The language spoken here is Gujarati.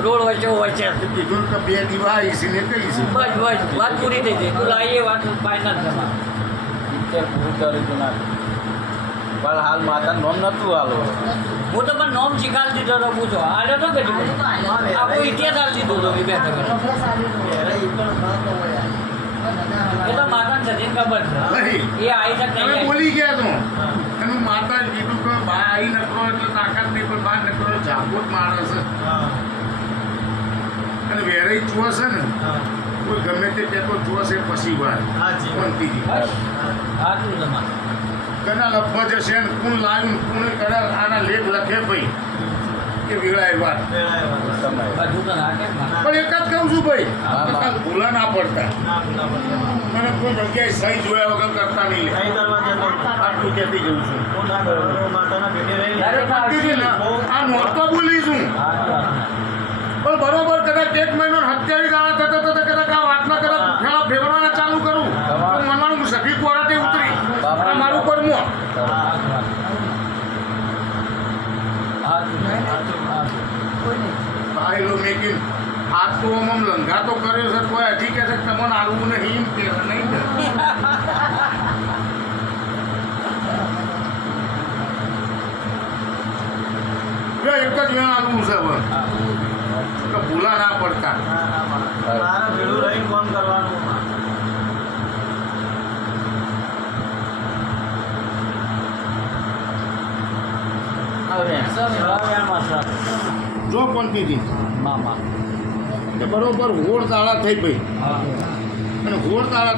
રોડ વચ્ચે વચ્ચે કીધું કે બે દીવા આવી છે? ને કઈ છે બસ બસ વાત પૂરી થઈ ગઈ તું લાવીએ વાત ફાઇનલ પિક્ચર પૂરું કર્યું તું ના પણ હાલ માતા નોમ નહોતું હાલો હું તો પણ નોમ શીખાડી દીધો તો પૂછો આલ્યો તો કે આખો ઇતિહાસ હાલ દીધો તો બે એ તો માતાને સજીન ખબર છે એ આવી. શકે બોલી ગયા તું એનું માતા કીધું આવી નકરો એટલે તાકાત નહીં પણ બા નકરો જાગૃત માણસ છે. અને વેરાઈ જુઓ છે ને કોઈ ગમે તે ટેકો જુઓ છે પછી વાર કોનતીજી બસ. આટલું તમારે કના જશે ને કોણ લાવ્યું કોણે કદાચ આના લેખ લખે ભાઈ. કે વેળાએ વાત. પણ એક જ કહું છું ભાઈ ભૂલા ના પડતા. મને કોઈ જગ્યાએ સહી જોયા વગર કરતા નહીં લે. આટલું કહેતી જઉં છું. ને, આ બોલી છું. પણ બરોબર કદાચ એક મહિનો હત્યાવી દાડા થતા થતા કદાચ આ વાતના કદાચ ફેરા ફેરવાના ચાલુ કરું. તો મનવાનું સખી કોરાટે ઉતરી. આ મારું કર્મ આયલો મેકિન આ તો આમ લંઘા તો કર્યો છે કોઈ હજી કહે છે કે તમને આવું નહીં એમ કે નહીં કે. જો એક જ આલવું છે હવે. ભૂલા ના પડતા. જો પણ કીધી મામા. કે બરોબર હોળ તાળા થઈ ગઈ. અને હોળ તાળા